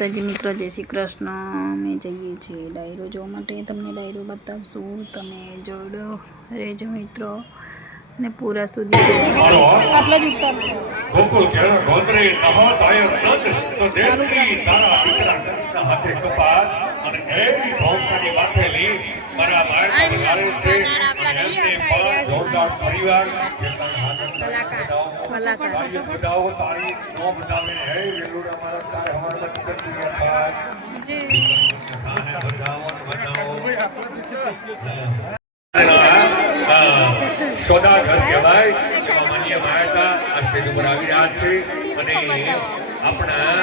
માતાજી મિત્રો, જય શ્રી કૃષ્ણ। અમે જઈએ છીએ ડાયરો જોવા માટે। તમને ડાયરો બતાવશું, તમે જોડો રહેજો મિત્રો ને પૂરા સુધી આટલા જ ઉતારશો। ગોકુળ કેળા ગોત્રે નહો તાય નંદ તો દેવકી તારા દીકરા કૃષ્ણ હાથે કપાત અને એવી ભૌમતાની માથેલી મારા માયા બજારે છે એમને પણ જોરદાર પરિવાર કલાકાર બતાવો તારી નો બતાવે હે વેલુડા મારા તારે હવારમાં ચિકન પાસ જી આને બતાવો સોદા ઘર કહેવાય જેમાં માન્ય માયતા આ સ્ટેજ ઉપર આવી રહ્યા છે અને આપણા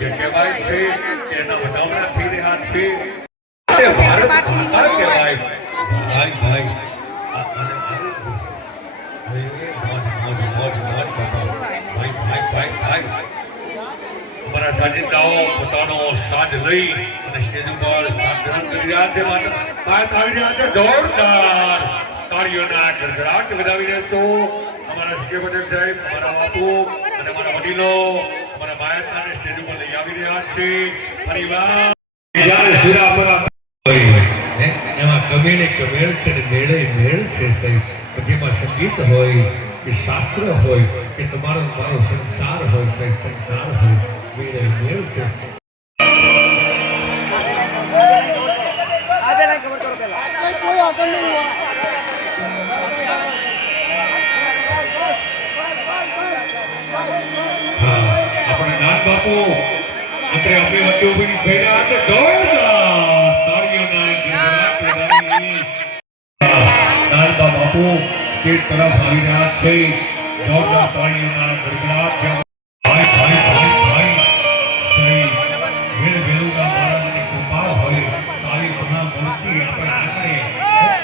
જે કહેવાય છે તેના વધામણા થઈ રહ્યા છે ભારત માતા કહેવાય ભાઈ ભાઈ અમારા સાજિંદાઓ પોતાનો સાજ લઈ અને સ્ટેજ ઉપર સાજ ગ્રહણ કરી રહ્યા છે માતા આવી રહ્યા છે જોરદાર કાર્યોના ગડગડાટ વધાવી રહેશો। અમારા શ્રી પટેલ સાહેબ, અમારા બાપુ અને અમારા વડીલો અમારા માયાતાને સ્ટેજ ઉપર લઈ આવી રહ્યા છે। પરિવાર જ્યારે સુરાપરા હોય એમાં કમેળે કમેળ છે ને મેળે મેળ છે સાહેબ। જેમાં સંગીત હોય કે શાસ્ત્ર હોય કે તમારો મારો સંસાર હોય સાહેબ, સંસાર હોય મેળે મેળ છે। આપણે નાન બાપુ અત્રે આપણી વચ્ચે ઉભી થઈ રહ્યા છે જોરદાર તાળીઓના ગડગડાટ નાન બાપુ સ્ટેજ તરફ આવી રહ્યા છે જોરદાર તાળીઓના ગડગડાટ ભાઈ ભાઈ ભાઈ ભાઈ સહી વેલ વેલુના મહારાજની કૃપા હોય તાળી ઘણા મૂર્તિ આપણે આંગણે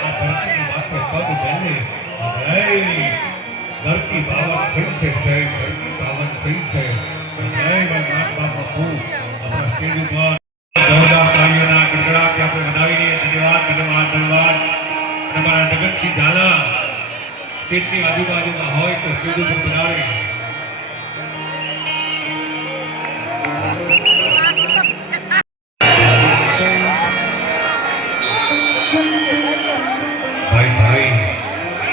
આ ધરતીની માથે પગ બને ધરતી બાવન થઈ છે સાહેબ, ધરતી બાવન થઈ છે। આપણા સ્ટેજ ઉપર જોરદાર તાળીઓના ગડગડાટ આપણે વધાવીને ધન્યવાદ ધન્યવાદ ધન્યવાદ। અમારા જગતસિંહ ઝાલા સ્ટેજની આજુબાજુમાં હોય તો સ્ટેજ ઉપર વધારે ભાઈ ભાઈ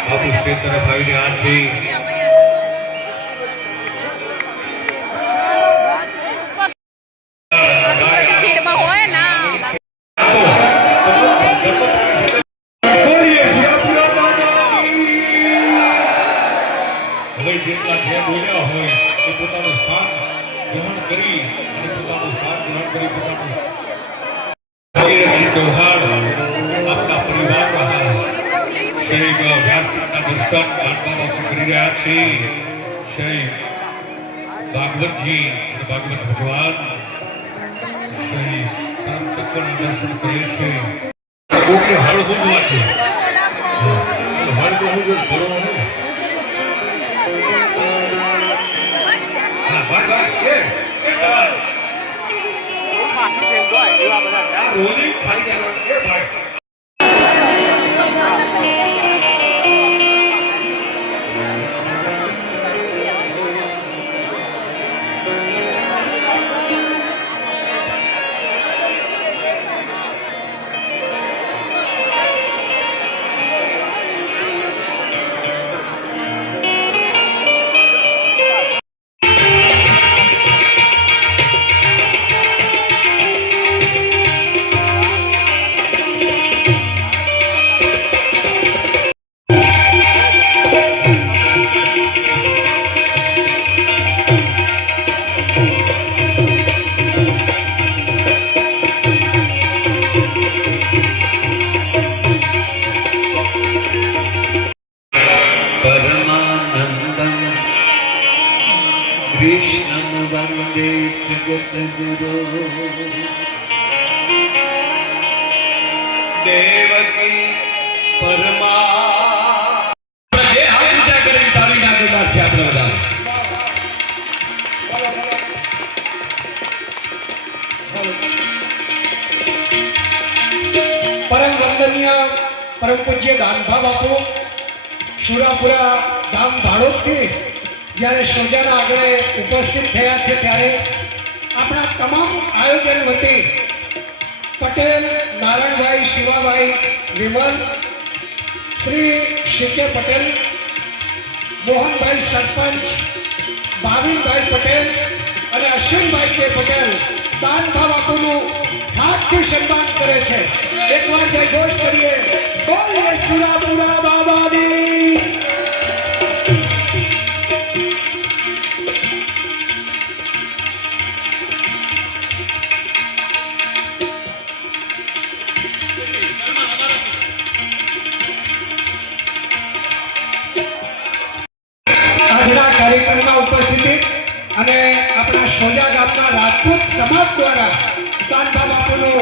આપણું સ્ટેજ તરફ આવીને આ છે જેટલા જે બોલ્યા હોય એ પોતાનું સ્થાન ગ્રહણ કરી અને પોતાનું સ્થાન ગ્રહણ કરી પોતાનું ચૌહાણ આપના પરિવાર શ્રી વ્યાસપીઠના દર્શન આત્મા કરી રહ્યા છે। શ્રી ભાગવતજી અને ભાગવત ભગવાન શ્રી પરમ તત્વના દર્શન કરે છે। હળ બોલવાથી હળ બોલવું ભરવાનું રોલિંગ ખાઈ જાય ભાઈ कृष्णं वन्दे जगद्गुरो देवकी परमा जे हाथ ऊंचा કરીને તાળી નાખેલા છે આપણે બધા। પરમ વંદનીય પરમ પૂજ્ય દાનભા બાપુ સુરાપુરા ગામ ભાડોદથી જ્યારે સોજાના આગળ ઉપસ્થિત થયા છે ત્યારે આપણા તમામ આયોજકો આયોજન વતી પટેલ નારાયણભાઈ શિવાભાઈ વિમલ, શ્રી શીકે પટેલ, મોહનભાઈ સરપંચ, ભાવિનભાઈ પટેલ અને અશ્વિનભાઈ કે પટેલ દાનભા બાપુનું હાથથી સન્માન કરે છે. એકવાર જય ઘોષ કરીએ, બોલીએ સુરાપુરા બાબાની. આજના કાર્યક્રમમાં ઉપસ્થિતિ અને આપણા સોજા ગામના રાજપૂત સમાજ દ્વારા દાનભા બાપુનું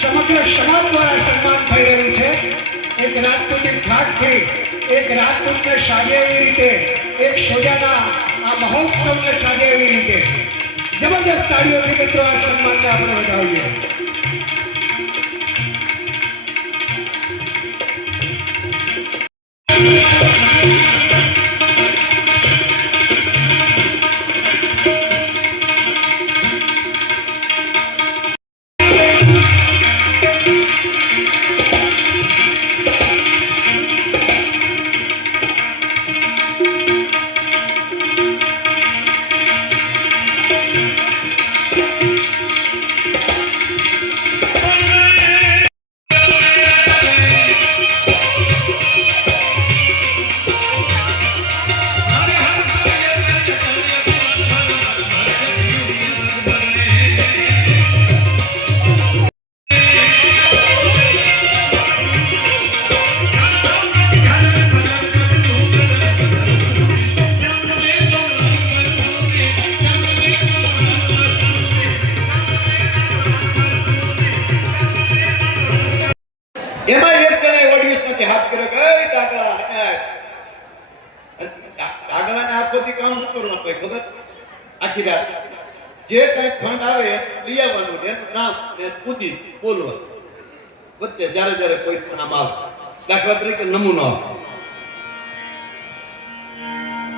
સમગ્ર સમાજ દ્વારા સન્માન થઈ રહ્યું છે. એક રાજપૂતી ઠાઠથી એક રાજપૂતને સાજે એવી રીતે, એક સોજાના આ મહોત્સવને સાજે એવી રીતે જબરદસ્ત તાળીઓથી મિત્રો આ સન્માનને આપણે વધાવીએ. એમાં એક જણે ઓડિયન્સ માંથી હાથ કર્યો કે એ ડાગલા ડાગલાના હાથોથી કામ શું કરવાનું કોઈ ખબર? આખી રાત જે કઈ ફંડ આવે લઈ આવવાનું, એનું નામ ને કુદી બોલવાનું. વચ્ચે જ્યારે જ્યારે કોઈ નામ આવે, દાખલા તરીકે નમૂનો આવે.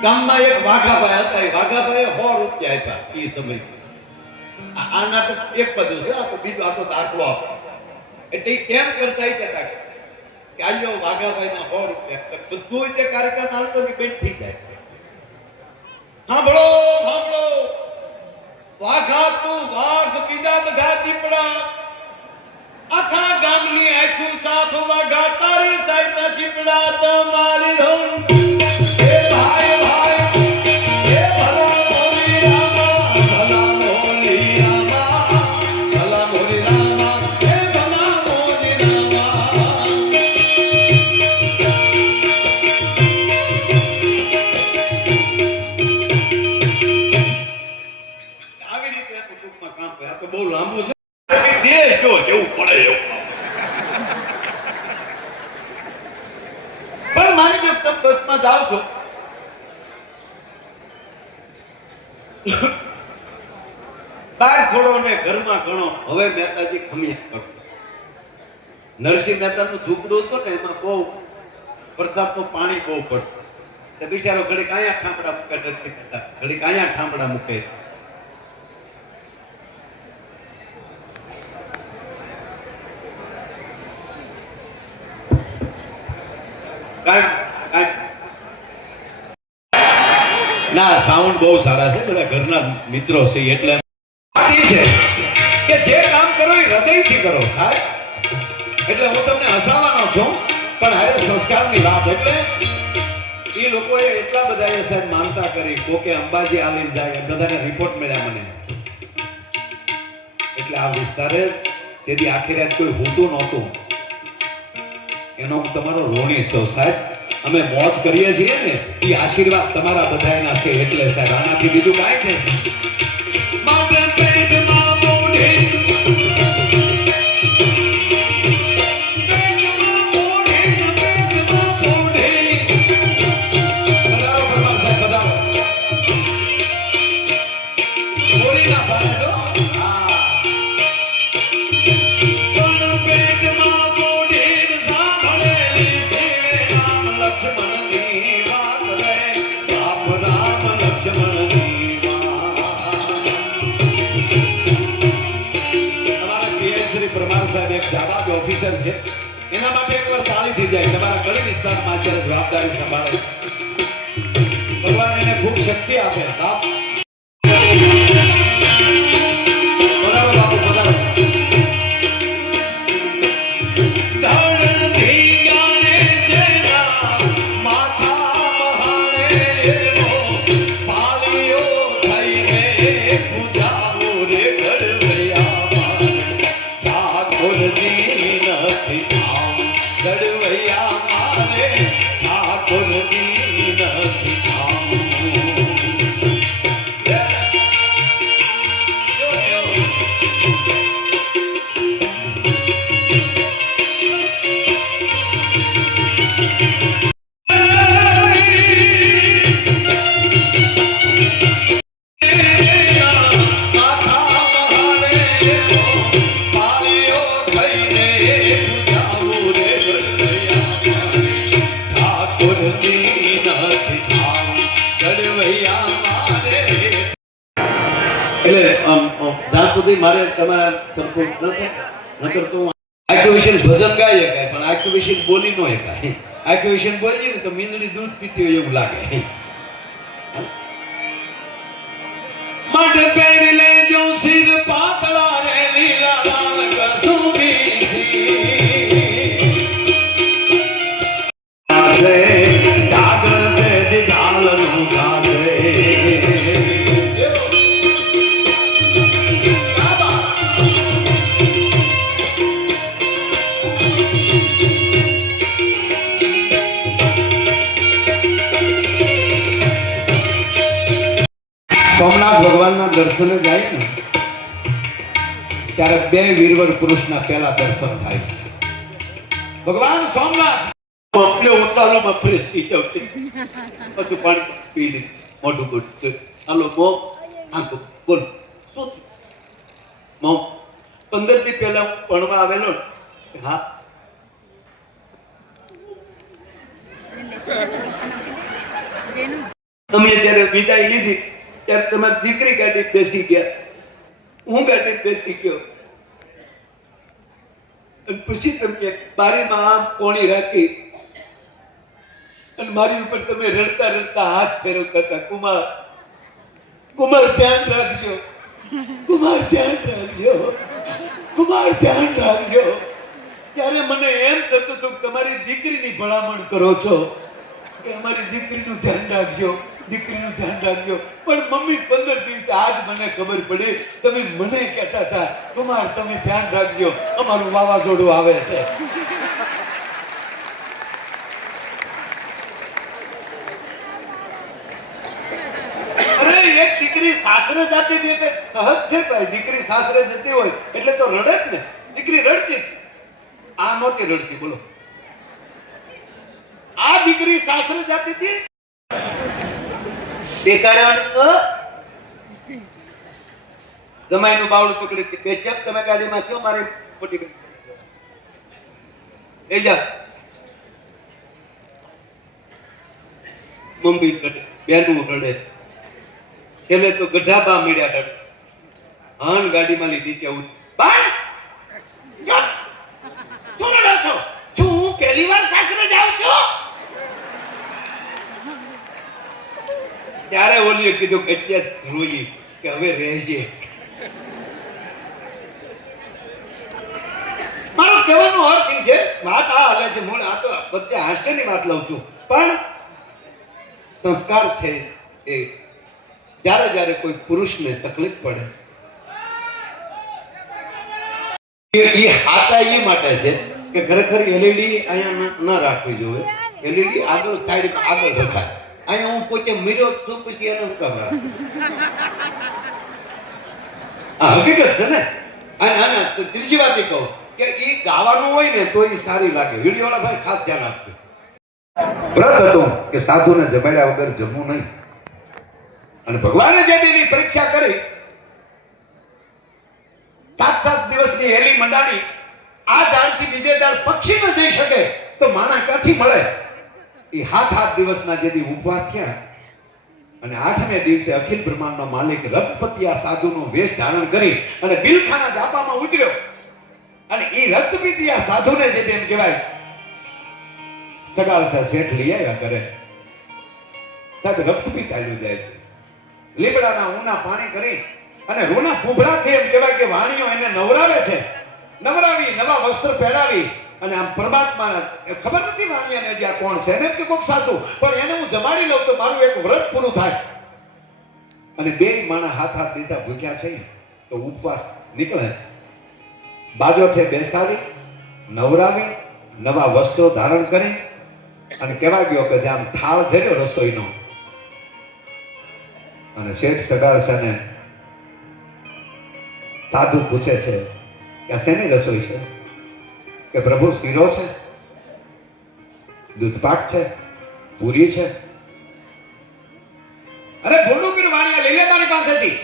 ગામમાં એક વાઘાભાઈ હતા. એ વાઘાભાઈએ 100 રૂપિયા આપ્યા એ સમય. આ નાટક એક બાજુ છે, આ તો બીજું, આ તો દાખલો આપે. એટલે કેમ કરતા કહેતા કે આલ્યો વાઘાભાઈના 100 રૂપિયા, બધું તે કાર્યક્રમ હાલતો ની બેન થઈ જાય. સાંભળો સાંભળો, વાઘા તું વાઘ, બીજા બધા દીપડા, આખા ગામની આખું સાફ વાઘા, તારી સાઈડના ચીપડા તમારી ધૂન. હે ભાઈ ભાઈ, હે ભલા મોરી રામા, ભલા મોરી રામા, ભલા મોરી રામા, હે ભલા મોરી રામા. આવી રીતે કુટુંબમાં કામ કરે. આ તો બહુ લાંબુ છે. દેશ જો જેવું પડે એવું. પણ માની લો તમે બસમાં જાઓ છો, બહાર થોડો ને ઘરમાં ઘણો. હવે મહેતાજી ખમીયા કરો. નરસિંહ મહેતાનું ઝૂંપડું હતું ને, એમાં બહુ વરસાદનું પાણી બહુ પડતું. તે બિચારો ઘડીક અહીંયા ઠાંપડા મૂકે, નરસિંહ મહેતા ઘડીક અહીંયા ઠાંપડા મૂકે. ના, સાઉન્ડ બહુ સારા છે, બધા ઘરના મિત્રો છે, એટલે છે કે જે કામ કરો એ હૃદયથી કરો સાહેબ. એટલે હું તમને હસાવવાનો છું, પણ હારે સંસ્કારની વાત. એટલે એ લોકોએ એટલા બધા સાહેબ માનતા કરી, કોકે અંબાજી આવીને જાય, બધાને રિપોર્ટ મળ્યા મને. એટલે આ વિસ્તારે તેથી આખી રાત કોઈ હોતું નહોતું. એનો હું તમારો ઋણી છું સાહેબ. અમે મોજ કરીએ છીએ ને, એ આશીર્વાદ તમારા બધાના છે. એટલે સાહેબ આનાથી બીજું કાંઈ નથી. સાહેબ એક જાબાદ ઓફિસર છે, એના માટે એકવાર તાળી થઈ જાય. તમારા ગળી વિસ્તારમાં અત્યારે જવાબદારી સંભાળે. ભગવાન એને ખૂબ શક્તિ આપે. બાપ પધારો બાપુ, પધારો. એટલે જ્યાં સુધી મારે તમારા સરખું ન કરતો આક્યુએશન ભજન ગાય શકાય, પણ આક્યુએશન બોલી ન શકાય. આક્યુએશન બોલીએ ને તો મીંદડી દૂધ પીતી હોય એવું લાગે. મઢ પહેરી લેજો સિર પાતળા રે લીલા લાલ કસુંબી ડાગર દે દિગાલ નું ગાલે. સોમનાથ ભગવાનના દર્શને જાય ને ત્યારે બે વીરવર પુરુષના પહેલા દર્શન થાય છે. ભગવાન સોમનાથ આપણે ઉતાલુમાં ફ્રેશ થઈ જાવ, બધું પાણી પી લીધું, મોઢું બોલું, હાલો મોમ આંખો બોલ શું મોમ 15 દી પહેલા હું ભણવા આવેલો. હા અમે જ્યારે વિદાય લીધી ત્યારે તમારી દીકરી ગાડી બેસી ગયા, હું ગાડી બેસી ગયો, અને પછી તમે બારીમાં આમ કોણી રાખી અને મારી ઉપર તમે રડતા રડતા હાથ ફેરવતા હતા. કુમાર કુમાર ધ્યાન રાખજો, કુમાર ધ્યાન રાખજો, કુમાર ધ્યાન રાખજો. ત્યારે મને એમ થતું હતું કે તમારી દીકરીની ભલામણ કરો છો કે અમારી દીકરીનું ધ્યાન રાખજો, દીકરીનું ધ્યાન રાખજો. પણ મમ્મી 15 દિવસે આજ મને ખબર પડી તમે મને કહેતા હતા કુમાર તમે ધ્યાન રાખજો, અમારું વાવાઝોડું આવે છે. અરે એક દીકરી સાસરે જતી હતી એટલે સહજ છે ભાઈ, દીકરી સાસરે જતી હોય એટલે તો રડે જ ને. દીકરી રડતી, આ નહોતી રડતી. બોલો, આ દીકરી સાસરે જતી હતી જમાઈનું બાવડું પકડી બે ચપ તમે ગાડીમાં છો મારી મોટી એ જા મમ્મી રડે, બેનું રડે, છેલ્લે તો ગઢાબા મીડ્યા રડે. હાન ગાડીમાં લીધી છે શું રડો છો? શું હું પહેલી વાર સાસરે જાઉં છું? ત્યારે ઓલીએ કીધું કે અત્યારે રોઈ કે હવે રહેજે. મારો કહેવાનો અર્થ એ છે, વાત આ હાલે છે મૂળ, આ તો વચ્ચે હાસ્યની વાત લઉં છું, પણ સંસ્કાર છે એ જ્યારે જ્યારે કોઈ પુરુષને તકલીફ પડે એ હાથા એ માટે છે કે ખરેખર એલઈડી અહીંયા ન રાખવી જોઈએ. એલઈડી આગળ સાઈડ આગળ રખાય. અહીંયા હું પોતે મીરો છું પછી એને શું કામ રાખે? આ હકીકત છે ને. અને ત્રીજી વાત એ કહું કે એ ગાવાનું હોય ને તો એ સારી લાગે. વિડીયો વાળા ભાઈ ખાસ ધ્યાન આપજો. વ્રત હતું કે સાધુને જમાડ્યા વગર જમવું નહીં, અને ભગવાને જે તેની પરીક્ષા કરી 7 દિવસની હેલી મંડાણી. આ ઝાડથી બીજે ઝાડ પક્ષી ન જઈ શકે તો માણા ક્યાંથી મળે? એ 7 દિવસના જેથી ઉપવાસ થયા અને 8મે દિવસે અખિલ બ્રહ્માંડનો માલિક રથપતિ આ સાધુનો વેશ ધારણ કરી અને બિલખાના જાપામાં ઉતર્યો અને એ રક્તપીત આ સાધુને જે તેમ કહેવાય સગાળસા શેઠ લઈ આવ્યા કરે સાહેબ રક્તપીત આવ્યું જાય છે લીમડાના ઊના પાણી કરી અને રૂના પૂભડાથી એમ કહેવાય કે વાણીઓ એને નવરાવે છે નવરાવી નવા વસ્ત્ર પહેરાવી અને આમ પરમાત્માના ખબર નથી વાણિયાને જે આ કોણ છે ને કે કોક સાધુ પણ એને હું જમાડી લઉં તો મારું એક વ્રત પૂરું થાય અને બે માણા હાથ હાથ દીધા ભૂખ્યા છે તો ઉપવાસ નીકળે બાજો છે બેસાડી નવરાવી નવા વસ્ત્રો ધારણ કરી અને કહેવા ગયો કે આમ થાળ ધર્યો રસોઈનો અને શેઠ સગાળસાને સાધુ પૂછે છે કે આ શેની રસોઈ છે કે પ્રભુ શીરો છે દૂધપાક છે પૂરી છે અરે ભૂંડું કીધું વાણિયા લઈ લે મારી પાસેથી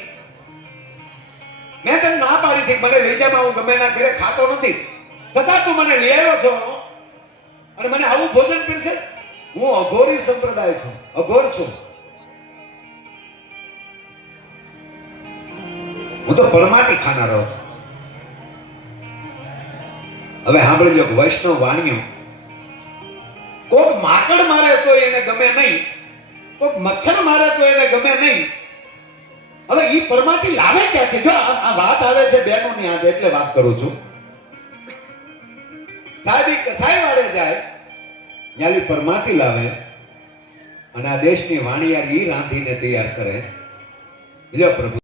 મેં તને ના પાડી હતી મને લઈ જા હું ગમે ના ઘરે ખાતો નથી છતાં તું મને લઈ આવ્યો છો અને મને આવું ભોજન પીરસે હું અઘોરી સંપ્રદાય છું અઘોર છું હું તો પરમાટી ખાનારો હવે સાંભળી લો વૈષ્ણવ વાણીઓ કોક માકડ મારે તો એને ગમે નહીં કોક મચ્છર મારે તો એને ગમે નહીં હવે ઈ પરમાટી લાવે ક્યાંથી જો આ વાત આવે છે બેનોની હાથ એટલે વાત કરું છું સાહેબ કસાઈ વાળે જાય યાલી પરમાટી લાવે અને આ દેશની વાણિયાર ઈ રાંધીને તૈયાર કરે લ્યો પ્રભુ